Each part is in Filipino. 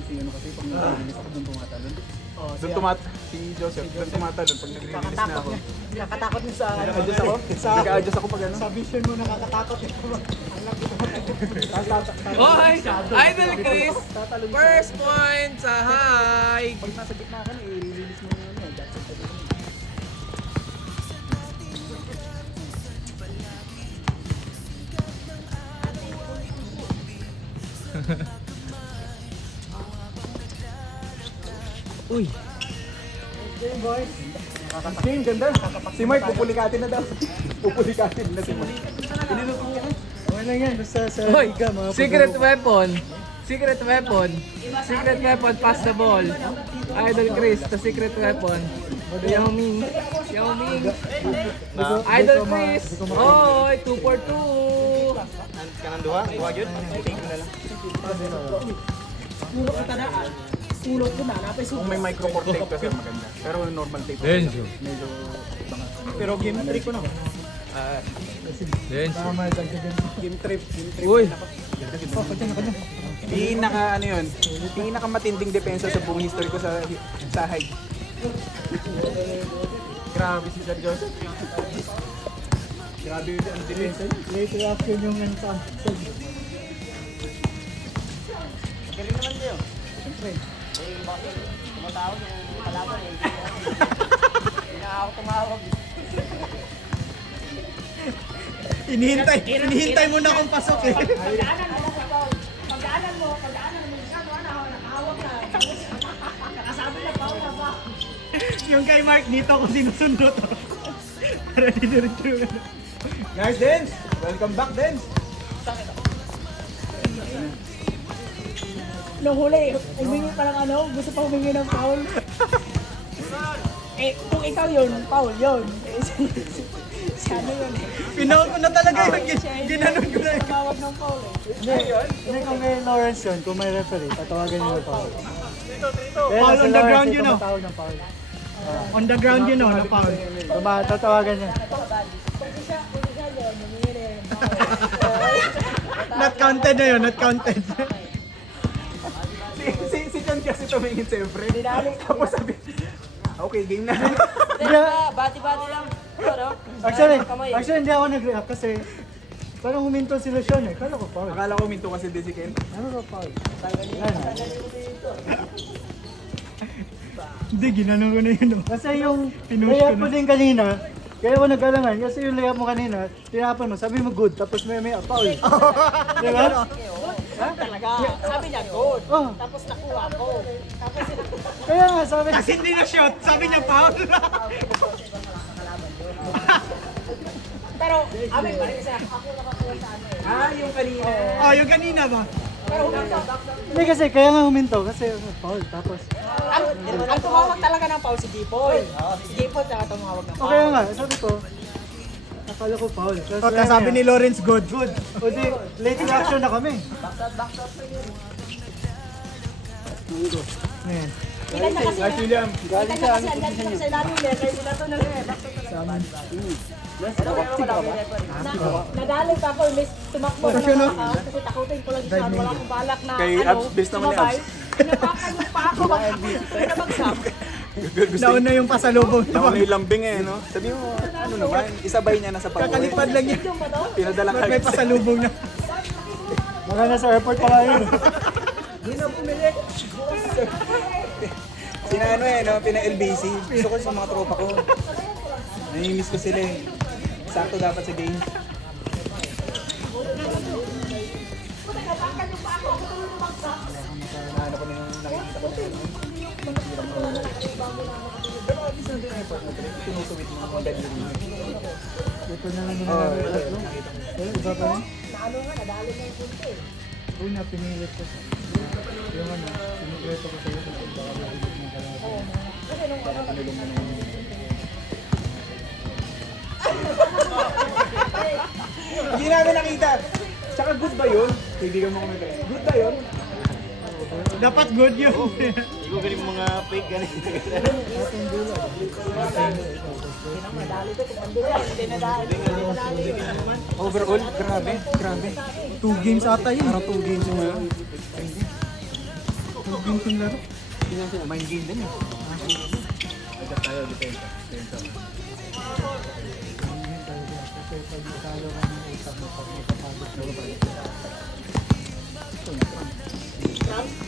Kasi ano kasi pag nag-release ako doon tumatalon. Si Joseph, doon tumatalon pag nag-release na ako. Nakakatakot niyo sa Nag-adjust ako? Nag-adjust ako pag ano? sa vision mo, nakakatakot niyo. Ang laki Hoy! Idol Chris! First point sa high! Pag nasa gitna ka na, i-release mo yung ano, adjust ka doon. Uy! Game, ganda. Si Mark, pupulikatin na daw. Pupulikatin na si Mark. Okay lang yan, basta sa Hoy! liga, mga Secret weapon! Secret weapon! Secret weapon, pass the ball! Idol Chris, the secret weapon. Yao Ming! Yao Ming! Idol Chris! Hoy! 2 for 2! Kanang duha? Duha yun? Take na lang. Tulog ka tadaan. Tulog ko na, napay Kung may micro-core tape kasi maganda. Pero normal tape. Denso. Medyo... pero game trick ko na. Denso. Game trip. Uy! Pinaka ano yun? Pinaka matinding depensa sa buong history ko sa high. Grabe si Sir Joseph. Grabe yung ang depensa niya. Late reaction yung sa Galing naman kayo. Siyempre. Eh, bakit? Tumatawag yung kalaban eh. Hindi na ako tumawag. Inihintay mo na akong pasok eh. Pagdaanan mo siya, nakahawak na. Nakasabi na pa, wala pa. Yung kay Mark dito ako sinusundot. Para didiretso. Guys, Dance! Welcome back, Dance! Nung huli, humingi pa ng ano, gusto pa humingi ng foul. Eh, kung ikaw yun, foul yun. Eh, si ano yun eh. Pinaw ko na talaga yung ginanon ko na. Tumawag ng foul eh. Hindi kung kay Lawrence yun, kung may referee, tatawagan niyo yung foul. Foul on the ground yun, no? Tumatawag ng foul. On the ground yun, no? Na foul. Tatawagan niya. Kung siya yun, humingi rin ng foul. Not counted na yun, not counted. Si John kasi tumingin siyempre. Tapos sabi, okay, game na. Bati-bati lang. Pero, Actually, hindi ako nag-react kasi parang huminto sila Sean eh. Kala ko foul. Akala ko minto kasi din si Ken. Ano ba foul? Hindi, ginanon ko na yun, no? Kasi yung Pinush layup ko mo na. din kanina, kaya ako nag-alangan kasi yung layup mo kanina, tinapan mo, sabi mo good, tapos may foul. Di ba? Talaga, sabi niya, good. Oh, Tapos nakuha ko. Tapos kaya nga sabi Kasi hindi na shot, sabi niya foul. pero, amin pa rin kasi ako nakakuha sa ano eh. Yung kanina. Oh, yung kanina ba? Pero huminto. Hindi kasi, kaya nga huminto kasi foul, tapos Ang tumawag talaga ng foul si Gipoy. Si Gipoy talaga tumawag ng o foul. kaya nga, sabi ko, akala ko foul. O, sabi ni Lawrence, good. Good. O di, late reaction na kami. Ayan. Kita niya kasi, Guys, William. kita niya kasi andyan siya sa ilalim eh. Kaya sila to nag Nagalit ako, miss tumakbo na lang ako. Kasi takutin ko lang siya. Wala akong balak na Kay ano, Abs, best naman ni sumabay. Abs. Pinapakan yung pa ako. Pinabagsak. Nauna yung pasalubong. Nauna yung lambing eh, no? Sabi mo, ano naman, isabay niya na sa pag-uwi. Kakalipad lang yun. Yung ba to? Pinadala Ba't may pasalubong na? Baka nasa airport pa nga yun. Pina-ano eh, no? Pina-LBC. Gusto ko sa mga tropa ko. Nami-miss ko sila eh. Sakto dapat sa game. Ano ko na yung nakikita ko na yun. Pero at least nandun yung effort mo. Tinutuwit mo ang ganyan. Ito na lang yung tatlo. Eh, iba pa rin. Naano nga, nadali na yung punto eh. Uy, napinilit ko siya. Yung ano, sinigreto ko sa'yo kasi baka mahilig mo ka lang. Kasi nung ano, Hindi namin nakita. Tsaka good ba yun? Kaibigan mo kami kayo. Good ba yun? Dapat good yun. Hindi ko galing mga fake ganun. Overall, grabe. 2 games ata yun. Parang 2 games yung ano. 2 games yung laro. Mind game din eh. Agad tayo, depensa.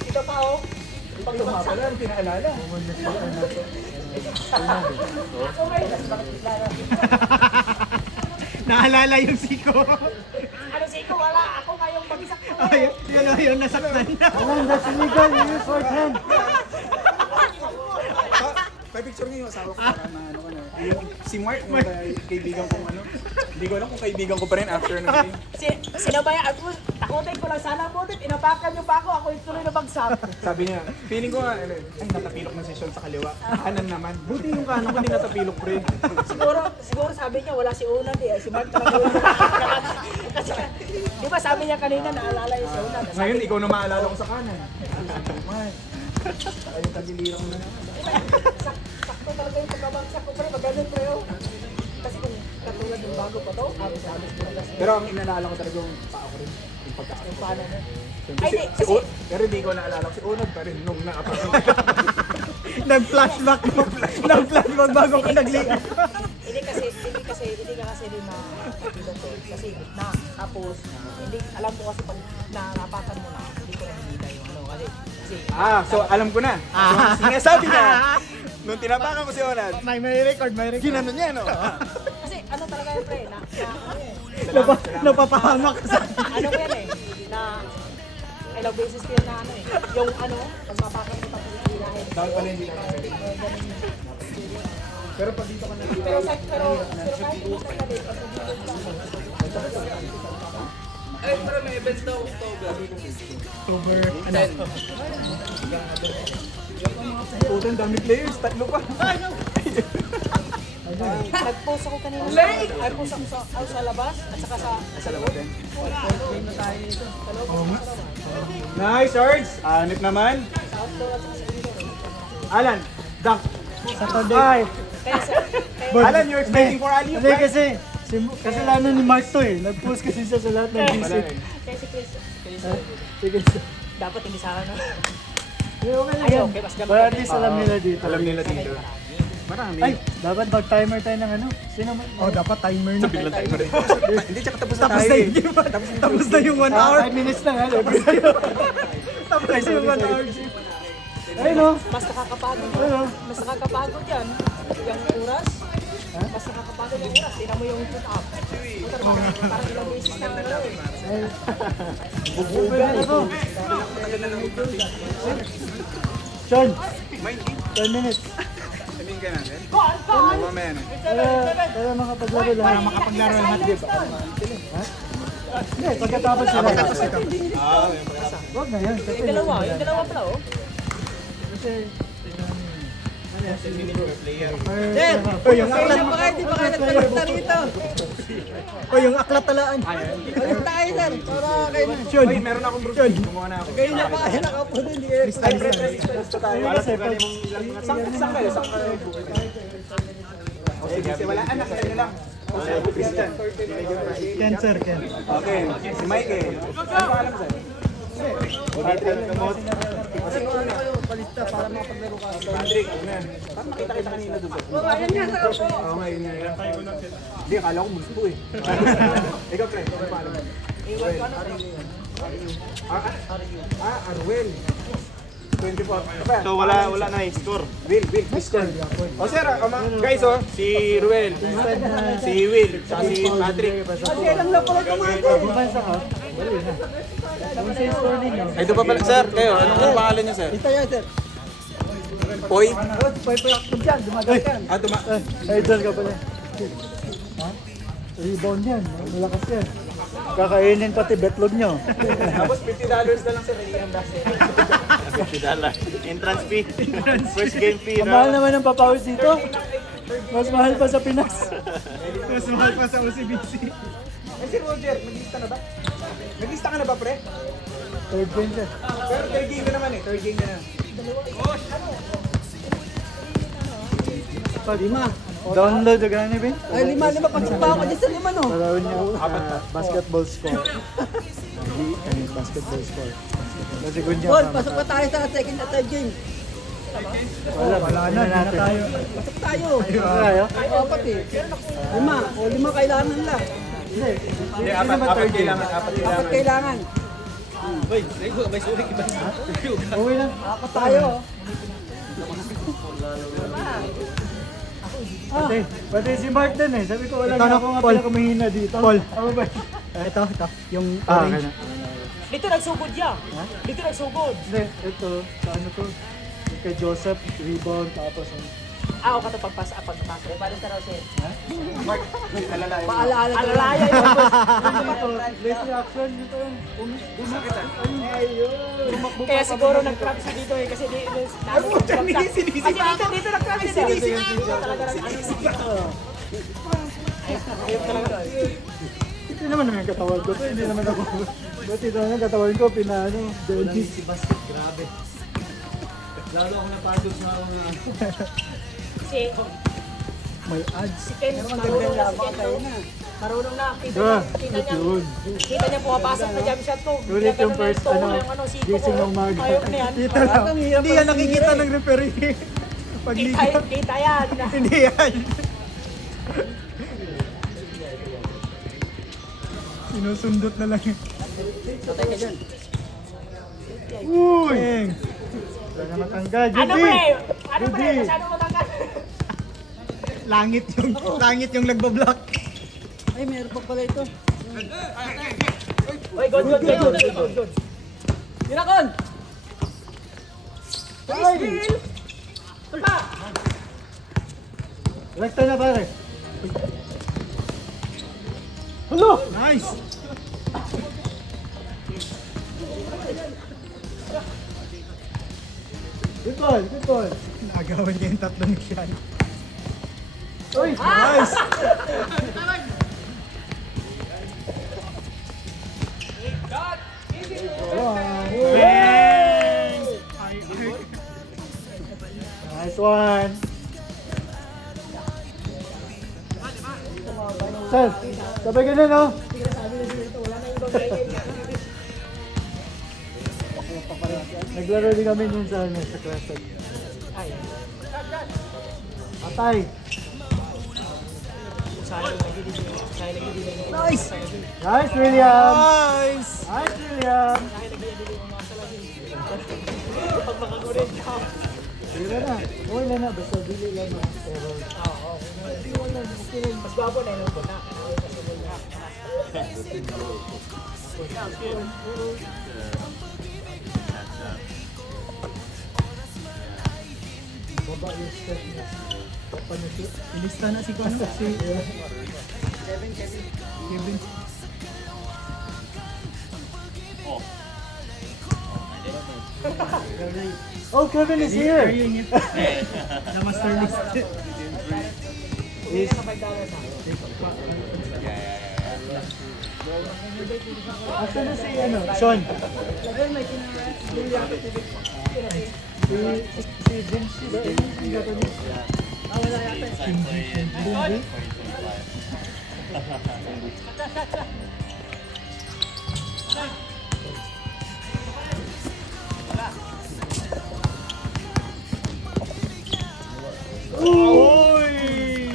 Ito pa oh. Pag lumapa lang, pinaalala. Ako ngayon, bakit bigla? Naalala yung siko. Ano si Iko, wala. Ako ngayong bagsak ko. Yun, nasaktan. Alam, that's illegal. You use right hand. May picture niyo yung asawa ko para na ano ano. Yung si Mark, yung kaibigan kong ano. Hindi ko alam kung kaibigan ko pa rin after ng game. Sinabaya ako. Takutin ko lang sana ang butit. Inapakan niyo pa ako. Ako yung tuloy na bagsak. Sabi niya, feeling ko nga, ay natapilok na si Sean sa kaliwa. Kanan naman. Buti yung kanan ko, hindi natapilok pre. Siguro sabi niya wala si Unad eh. Si Mark talaga yun. Kasi, di ba sabi niya kanina naalala yung si Unad. Ngayon, ikaw na maalala ko sa kanan. Ay, tagilirang na naman. Sakto talaga yung pagkabagsak ko pre. Magaling pre oh. Kasi kung katulad yung bago pa to, abis ko na kasi. Pero ang inaalala ko talaga yung paa ko rin. Yung pagkakaroon. Yung paano na. Kasi, Ay, di, kasi, pero hindi ko naalala ko si Unod pa rin nung nakapasok. Nag-flashback bago ka nag-layup. hindi ka kasi din na kapilot eh. Kasi na, tapos, hindi, alam ko kasi pag nanapakan mo na, hindi ko na hinila yung ano, kasi, So alam ko na. So, ang sinasabi niya, nung tinapakan ko si Unod, May record. ginano niya, no? kasi ano talaga yun pre, Napapahamak ka sa ano ko yan eh, na, ilang beses ko yun na ano eh, yung ano, pag mapakan mo tapos hinahin. Dahil pala hindi ka nakagaling. Pero pag dito ka na Pero kahit hindi ka na din, pag dito ka Ay, pero may events daw October. October. Putan, dami players, tatlo pa. nag-post ako kanina. Nag-post ako sa labas, at saka sa loob. Nice, Sarge! Anip naman. Alan, dunk. Saturday. Alan, you're expecting for alley Hindi kasi, kasalanan ni Mark to eh. Nag-post kasi siya sa lahat ng GC. Kaya si Chris, Sige. dapat hindi sa akin. Okay lang Ay, yan. okay, mas gamit. Para at least alam nila dito. Alam nila dito. Marami. Ay, dapat mag-timer tayo ng ano. Sino man? Oh, dapat timer na. Biglang tayo rin. Hindi, tsaka tapos na Tapos tayo na eh. yung game. Tapos na yung 1 hour. 5 minutes na nga. Tapos na yung 1 hour. Ayun o. Mas nakakapagod. Ayun o. Mas nakakapagod yan. Yung oras. Mas nakakapagod yung oras. Tingnan mo yung put up. Parang ilang beses na ano eh. Bubugan ako. Sean, 10 minutes. Sabihin ka natin. Gone, gone! Mamaya na. Para makapaglaro lang. Makapaglaro lahat, di ba? Hindi, pagkatapos sila. Huwag na yan. Kasi Yung dalawa pala oh. O yung aklat. Di ba kayo nagtalita rito? O yung aklat talaan. Ayun tayo, sir. Para kayo na. Sean. Ay, meron akong brush. Gumawa na ako. Kayo na pa. Nakapo din. Ay, pre, tayo. Para sa mga Saan kayo? Saan kayo? O sige, wala anak. Kayo lang. Christian. Ken, sir, Ken. Okay, si Mike eh. Ano pangalan mo sir? Palista para makapaglaro ka. Patrick, una. Parang makita kita kanina doon. Oo nga, yun nga. Hindi, akala ko gusto eh. Ikaw, pre, ano pangalan mo? Arwel. 24. So wala na score. Will, Christian. O sir, guys si Ruel, si Will, saka si Patrick. bansa ka. Wala na. Kung sa score ninyo. Ay, ito pa pala, sir, kayo, anong pangalan niyo, sir? Ito yan, sir. Poy? Pwede dyan, dumadagan. Idol ka pala. Ha? Rebound yan. Malakas yan. Kakainin pati betlog nyo. Tapos $50 na lang sa Ian $50. Entrance fee. First game fee. Ang mahal naman ng papawis dito. Mas mahal pa sa Pinas. Mas mahal pa sa OCBC. Eh, si Roger, nag-lista na ba? Nag-lista ka na ba, pre? Third game siya. Pero third game ka naman eh. Third game ka na. Lima. Download the gani Ben. Ay, lima. Pagsipa ako dyan sa lima, no? Paraon niyo basketball score. Hindi, basketball score. Kasi kunya Paul, pasok pa tayo sa second at third game. wala na tayo. Pasok tayo. Tayo? Apat eh. Lima. O lima kailangan lang. Hindi, apat kailangan. Apat kailangan. Uwi na. Apat tayo. Pati si Mark din eh. Sabi ko wala Ito na na, ako nga Paul. pala kumihina dito. Paul. Ano ba? Ito. Yung Okay orange. na. Dito nagsugod ya. Dito nagsugod. Hindi, ito. Sa ano to? Yung kay Joseph, rebound, tapos Ah, o ka to pagpasa. Eh, paano sa raw siya? Alalayan. Paalaala ka lang. Alalaya yun. less reaction nito. Kaya siguro nag-cramp siya dito eh. Kasi kasi dito nag-cramp siya. Ito naman ang katawan ko to. Hindi naman ako. Ba't ito naman katawan ko, pinaano. Dennis. Si Basket, grabe. Lalo ako napagod sa mga... Si May ads. si Ken, marunong na si Ken. Marunong na. Kita niya pumapasok na jump shot ko. Ulit yung first, gising ng umaga. Ayaw na yan. Dito lang. Hindi yan nakikita ng referee. Kita yan. Hindi yan. Sinusundot na lang. Patay ka dyan. Uy! Wala na matanggal. Ano Judy! pre? Ano pre? Masyado matanggal. Langit yung nagbablock. Ay, meron pa pala ito. Uy, good. Tinakon! Steal! Pa! Rekta na pare. Hello! Nice! Good ball. Nagawan niya yung tatlo ni Sean. Uy! Nice! Nice one. Sir, sabay ka na no? Naglaro din kami yun sa class. Patay. Nice! Nice, William. Nice! Nice, William. Dila na. Wala na. Basta dili lang na. Pero... Mas babo na yun po na. Baba yung step niya. Baba niya siya. Ilista na si Kono. Si Kevin. Oh, Kevin is here. The master list. Is... Asa na si ano? Sean. Si James. Wala yata. Hindi. Uy!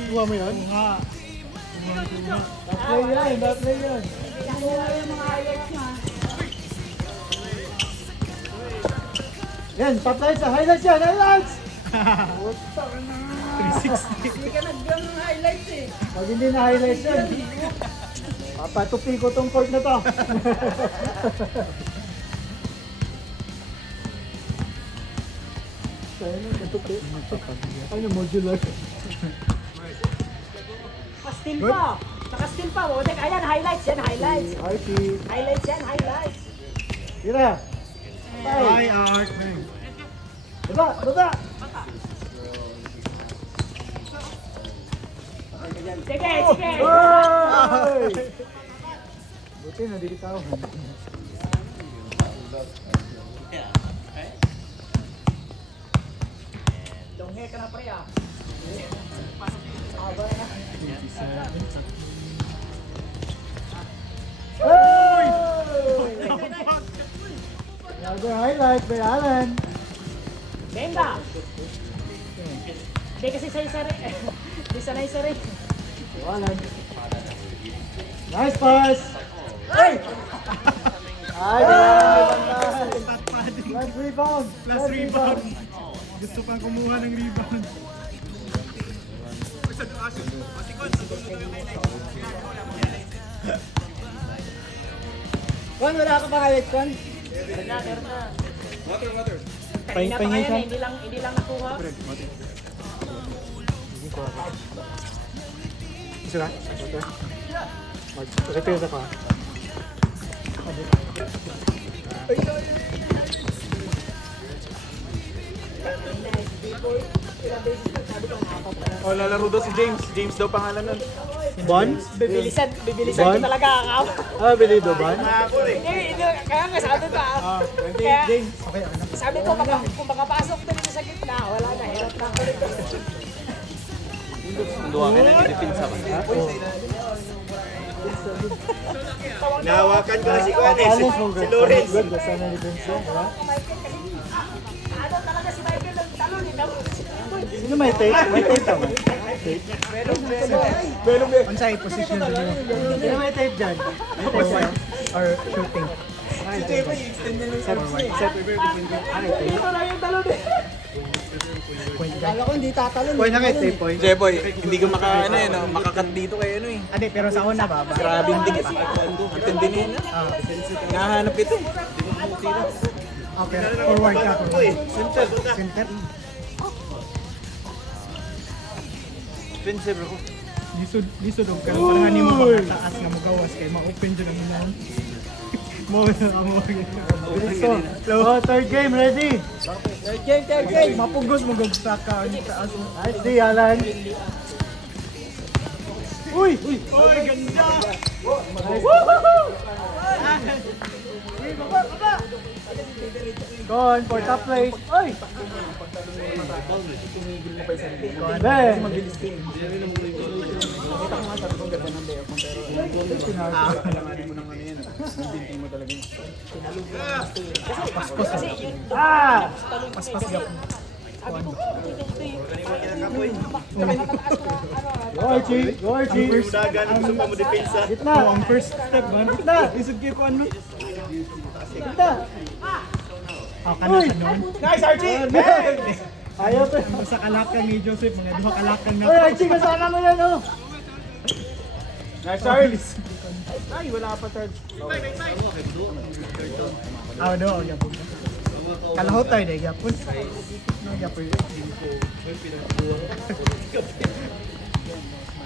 Kuha mo yun? Nga. Na-play yan. Yan, patay sa highlights yan. Highlights! 360. Hindi ka nag-gram ng highlights eh. Pag hindi na highlights yan, papatupi ko tong court na to. Kaya na, katupi. Ano, modular. Still pa. Naka-still pa. O, teka, ayan, highlights. Yan, highlights. RP. Highlights yan, highlights. Tira. Hi, Art. Baba, baba. Sige. Oy! Buti na, di kita ako. Maingay ka na pre ah. Another highlight by Alan. Benga! Hindi kasi sari-sari. Hindi sanay-sari. Alan. Nice pass. Ay! Ay! Last rebound. Last rebound. Gusto pang kumuha ng rebound. Kwan, wala ka pa highlight, Kwan? Meron na. Pahing Kanina pa ngayon eh, hindi lang nakuha. Isa ka? Mag-repair ka. Oh, lalaro daw si James. James daw pangalan nun. Bon? Bibilisan ko talaga ako. Ah, Belido Bon? Hindi, kaya nga sabi ko ah. Kaya, sabi ko kung makapasok din sa gitna, wala na, hirap na ako rin. Nahawakan ko na si Juan eh. Si Lawrence. Good, basta na depensa. Ano talaga si Michael ng talon eh. Sino may tape? May tape ka ba? Unsay position din mo? Sino may tape dyan? Or shooting? Ito na yung talon eh. Kala ko hindi tatalon. Point na kay tape point. Jeboy, hindi ko makakat dito kay ano eh. Ade, pero sa una ba? Grabe yung dikit. Intindi niya na. Nahanap ito. Ah, pero forward ka. Center. Pinse bro. Lisod og karon parang nimo makataas nga mogawas kay ma-open jud ang ilang. Mo na amo. Oh, third game, ready? Third game. Mapugos mo gog saka ang taas. Nice D, Alan. Uy! Oy, ganda! Gone for top place. Uy! Gone. Ah! Go Archie! Go Archie! Gitna! Ang first step ba? Gitna! Isog kay kuan mo. Gitna! Kana sa noon. Nice, Archie! Ayaw to. Sa kalakang ni Joseph, mga duha kalakang na. Uy, Archie, kasama mo yan, oh! Nice, Charles! Ay, wala pa third. Ah, do, gyapon. Kalahot tayo dai gyapon. No gyapon.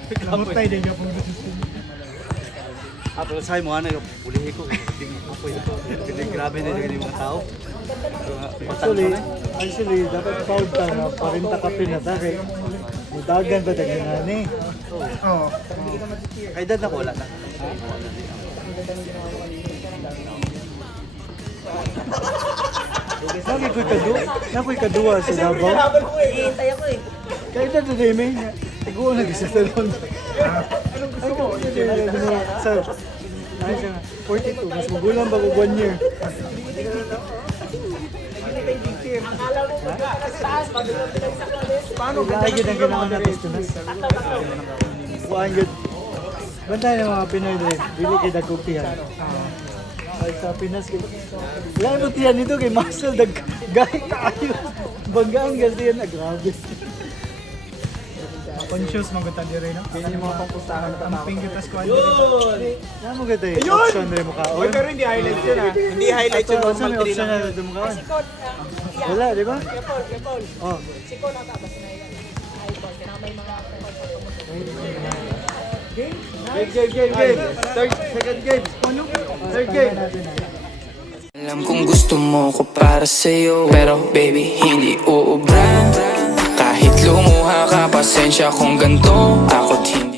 Kalahot tayo dai gyapon. Pero sa mo ana pulihi ko ako ito. Grabe na yung mga tao. Actually, dapat foul ka na 40 ka pinatake. Mudagan ba tayo nga ni? Oo. Kay dad na ko wala na. Nakoy kadua sa Davao. Hihintay ako eh. Kaya dad na din may iguan na sa salon. Ay ko, sir. Ay siya, 42, mas magulang ba ko 1 year? Akala mo magkakalas taas, mabilang pinagsaklalis. Paano lagi ang ginawa natin tunas? Buwan yun. Banda yung mga Pinoy din, dili kay dagkutihan. Ay sa Pinas, wala mo tiyan nito kay Marcel, gay kaayo. Banggaan kasi yan, grabe. Conscious magata dire no. Yan yung mga pangpustahan Ang pinggit as kuan. Yan mo ganda yung option rin mo kaon. Oy, pero hindi highlights yun ah. Hindi highlights yun. Option Normal 3 option lang. na rin mo kaon. Sikot, Wala, di ba? Kepol. Oh. Sikot na ka, basta na yan. Ay, kaya may mga Game. Second game. Third game. Alam kong gusto mo ko para sa'yo, pero baby hindi uubra. Kahit lumuha ka, pasensya kung ganito ako't hindi